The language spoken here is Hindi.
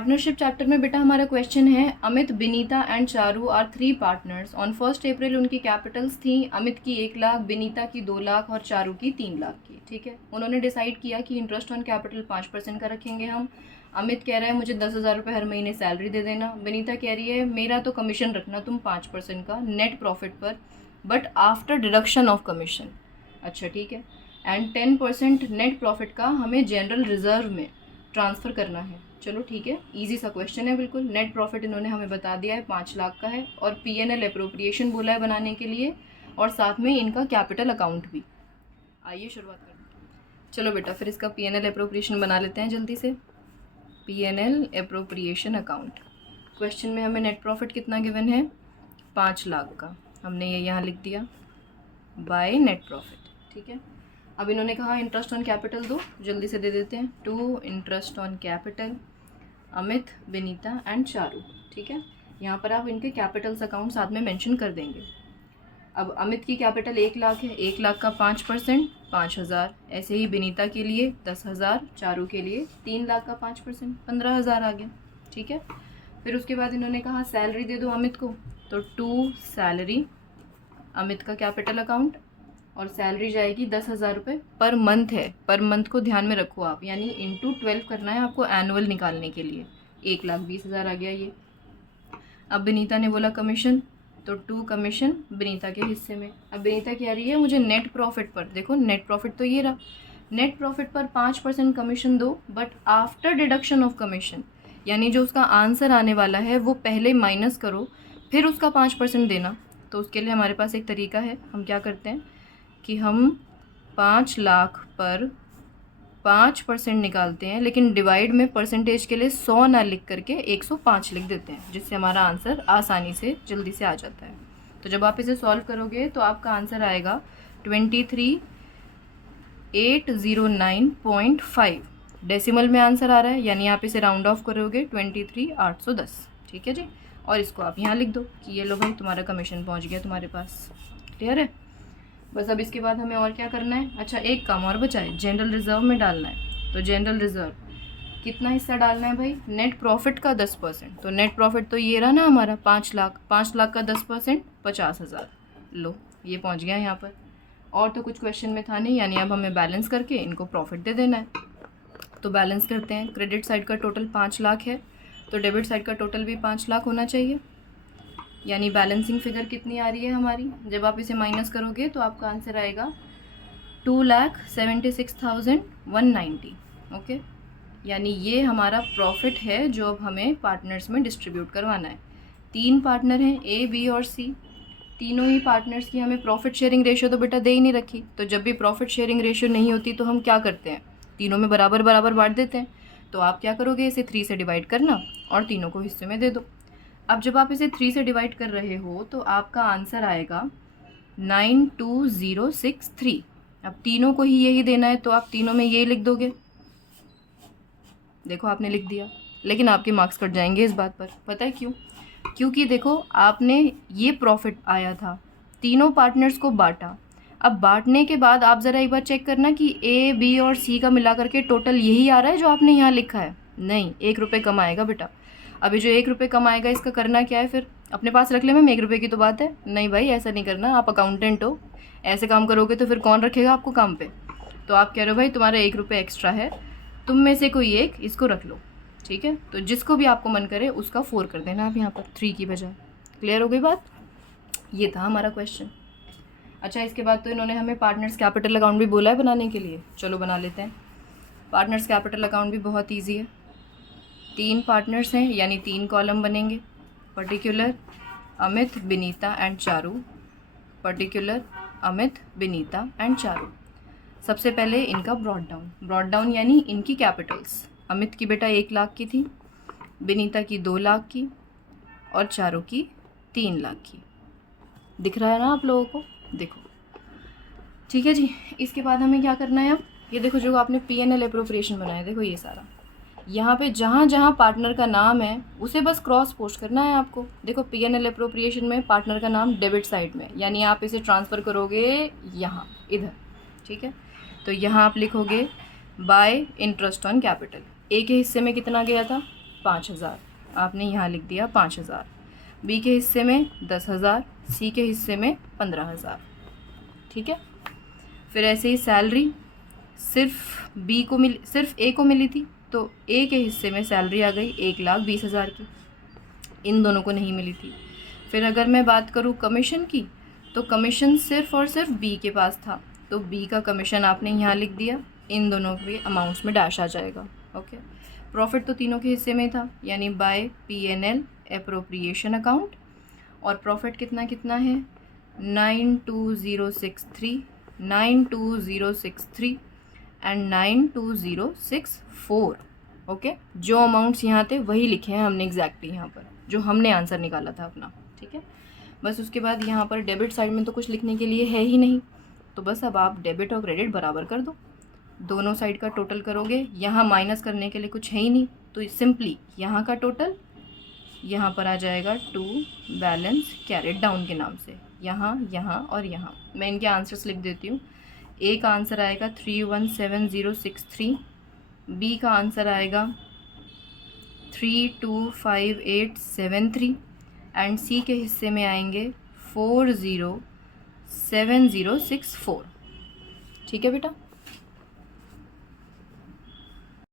पार्टनरशिप चैप्टर में बेटा हमारा क्वेश्चन है, Amit, Binita and Charu are 3 partners. On 1 April उनकी कैपिटल्स थी, अमित की 1 लाख, बिनीता की 2 लाख और चारू की 3 लाख की। ठीक है, उन्होंने डिसाइड किया कि इंटरेस्ट ऑन कैपिटल 5% का रखेंगे हम। अमित कह रहा है मुझे 10,000 रुपये हर महीने सैलरी दे देना। बिनीता कह रही है मेरा तो कमीशन रखना तुम 5% का नेट प्रॉफिट पर, but after deduction of commission. अच्छा ठीक है, एंड 10% नेट प्रॉफिट का हमें जनरल रिजर्व में ट्रांसफ़र करना है। चलो ठीक है, इजी सा क्वेश्चन है बिल्कुल। नेट प्रॉफिट इन्होंने हमें बता दिया है 5 लाख का है, और पीएनएल अप्रोप्रिएशन बोला है बनाने के लिए, और साथ में इनका कैपिटल अकाउंट भी। आइए शुरुआत करते हैं। चलो बेटा फिर इसका पीएनएल अप्रोप्रिएशन बना लेते हैं जल्दी से। PNL appropriation account. क्वेश्चन में हमें नेट प्रॉफिट कितना गिवन है, 5 लाख का। हमने ये यहाँ लिख दिया बाय नेट प्रॉफिट। ठीक है, अब इन्होंने कहा इंटरेस्ट ऑन कैपिटल दो, जल्दी से दे देते हैं। 2 interest on capital Amit, Binita and Charu. ठीक है, यहाँ पर आप इनके कैपिटल्स अकाउंट साथ में मेंशन कर देंगे। अब अमित की कैपिटल 1 लाख है, 1 लाख का 5% 5,000। ऐसे ही बिनीता के लिए 10,000, चारू के लिए 3 लाख का 5% 15,000 आ गया। ठीक है, फिर उसके बाद इन्होंने कहा सैलरी दे दो अमित को, तो 2 सैलरी अमित का कैपिटल अकाउंट, और सैलरी जाएगी 10,000 रुपये पर मंथ है। पर मंथ को ध्यान में रखो आप, यानी इंटू 12 करना है आपको एनुअल निकालने के लिए। 1,20,000 आ गया ये। अब बिनीता ने बोला कमीशन, तो 2 कमीशन बिनीता के हिस्से में। अब बिनीता कह रही है मुझे नेट प्रॉफिट पर, देखो नेट प्रॉफिट तो ये रहा, नेट प्रॉफिट पर 5% कमीशन दो, but after deduction of commission, यानी जो उसका आंसर आने वाला है वो पहले माइनस करो फिर उसका 5% देना। तो उसके लिए हमारे पास एक तरीका है, हम क्या करते हैं कि हम 5 लाख पर 5% निकालते हैं, लेकिन डिवाइड में परसेंटेज के लिए 100 ना लिख करके 105 लिख देते हैं, जिससे हमारा आंसर आसानी से जल्दी से आ जाता है। तो जब आप इसे सॉल्व करोगे तो आपका आंसर आएगा 23,809.5। डेसिमल में आंसर आ रहा है, यानी आप इसे राउंड ऑफ करोगे 23,810। ठीक है जी, और इसको आप यहाँ लिख दो कि ये लो भाई तुम्हारा कमीशन पहुँच गया तुम्हारे पास। क्लियर है? बस अब इसके बाद हमें और क्या करना है, अच्छा एक काम और बचा है, जनरल रिजर्व में डालना है। तो जनरल रिजर्व कितना हिस्सा डालना है भाई, नेट प्रॉफिट का 10%। तो नेट प्रॉफिट तो ये रहा ना हमारा 5 लाख, 5 लाख का 10% 50,000। लो ये पहुंच गया यहाँ पर, और तो कुछ क्वेश्चन में था नहीं, यानी अब हमें बैलेंस करके इनको प्रॉफिट दे देना है। तो बैलेंस करते हैं, क्रेडिट साइड का टोटल 5 लाख है, तो डेबिट साइड का टोटल भी 5 लाख होना चाहिए। यानी बैलेंसिंग फिगर कितनी आ रही है हमारी, जब आप इसे माइनस करोगे तो आपका आंसर आएगा 2,76,190। ओके, यानी ये हमारा प्रॉफिट है जो अब हमें पार्टनर्स में डिस्ट्रीब्यूट करवाना है। 3 पार्टनर हैं ए, बी और सी। तीनों ही पार्टनर्स की हमें प्रॉफिट शेयरिंग रेशियो तो बेटा दे ही नहीं रखी। तो जब भी प्रॉफिट शेयरिंग रेशियो नहीं होती तो हम क्या करते हैं, तीनों में बराबर बराबर बांट देते हैं। तो आप क्या करोगे, इसे 3 से डिवाइड करना और तीनों को हिस्से में दे दो। अब जब आप इसे 3 से डिवाइड कर रहे हो तो आपका आंसर आएगा 92063। अब तीनों को ही यही देना है, तो आप तीनों में ये लिख दोगे। देखो आपने लिख दिया, लेकिन आपके मार्क्स कट जाएंगे इस बात पर। पता है क्यों? क्योंकि देखो आपने ये प्रॉफिट आया था, तीनों पार्टनर्स को बांटा। अब बांटने के बाद आप ज़रा एक बार चेक करना कि ए, बी और सी का मिला करके टोटल यही आ रहा है जो आपने यहाँ लिखा है। नहीं, 1 रुपये कम आएगा बेटा। अभी जो 1 रुपये कम आएगा इसका करना क्या है, फिर अपने पास रख ले। मैम 1 रुपये की तो बात है। नहीं भाई ऐसा नहीं करना, आप अकाउंटेंट हो, ऐसे काम करोगे तो फिर कौन रखेगा आपको काम पे। तो आप कह रहे हो भाई तुम्हारा 1 रुपये एक्स्ट्रा है, तुम में से कोई एक इसको रख लो। ठीक है, तो जिसको भी आपको मन करे उसका 4 कर देना आप यहाँ पर 3 की बजाय। क्लियर हो गई बात? ये था हमारा क्वेश्चन। अच्छा इसके बाद तो इन्होंने हमें पार्टनर्स कैपिटल अकाउंट भी बोला है बनाने के लिए। चलो बना लेते हैं। पार्टनर्स कैपिटल अकाउंट भी बहुत ईजी है। 3 पार्टनर्स हैं, यानी 3 कॉलम बनेंगे। Particular Amit, Binita and Charu. Particular Amit, Binita and Charu. सबसे पहले इनका ब्रॉड डाउन यानी इनकी कैपिटल्स। अमित की बेटा 1 लाख की थी, बिनीता की 2 लाख की और चारू की 3 लाख की। दिख रहा है ना आप लोगों को? देखो ठीक है जी। इसके बाद हमें क्या करना है, अब ये देखो जो आपने पीएनएल अप्रोप्रिएशन बनाया, देखो ये सारा यहाँ पे जहाँ जहाँ पार्टनर का नाम है उसे बस क्रॉस पोस्ट करना है आपको। देखो पीएनएल अप्रोप्रिएशन में पार्टनर का नाम डेबिट साइड में, यानी आप इसे ट्रांसफ़र करोगे यहाँ इधर। ठीक है, तो यहाँ आप लिखोगे बाय इंटरेस्ट ऑन कैपिटल। ए के हिस्से में कितना गया था 5,000, आपने यहाँ लिख दिया 5,000। बी के हिस्से में 10,000, सी के हिस्से में 15,000, ठीक है। फिर ऐसे ही सैलरी सिर्फ ए को मिली थी, तो ए के हिस्से में सैलरी आ गई 1,20,000 की, इन दोनों को नहीं मिली थी। फिर अगर मैं बात करूँ कमीशन की, तो कमीशन सिर्फ और सिर्फ बी के पास था, तो बी का कमीशन आपने यहाँ लिख दिया, इन दोनों के अमाउंट्स में डैश आ जाएगा। ओके, प्रॉफिट तो तीनों के हिस्से में था, यानी बाय P&L एप्रोप्रिएशन अकाउंट, और प्रॉफिट कितना कितना है 92063, 92063 एंड 92064। ओके, जो अमाउंट्स यहाँ थे वही लिखे हैं हमने एग्जैक्टली यहाँ पर, जो हमने आंसर निकाला था अपना, ठीक है। बस उसके बाद यहाँ पर डेबिट साइड में तो कुछ लिखने के लिए है ही नहीं, तो बस अब आप डेबिट और क्रेडिट बराबर कर दो, दोनों साइड का टोटल करोगे। यहाँ माइनस करने के लिए कुछ है ही नहीं, तो सिंपली यहाँ का टोटल यहाँ पर आ जाएगा टू बैलेंस कैरेट डाउन के नाम से, यहाँ यहाँ और यहाँ। मैं इनके आंसर्स लिख देती हूँ। ए का आंसर आएगा 317063, बी का आंसर आएगा 325873 एंड सी के हिस्से में आएंगे 407064। ठीक है बेटा।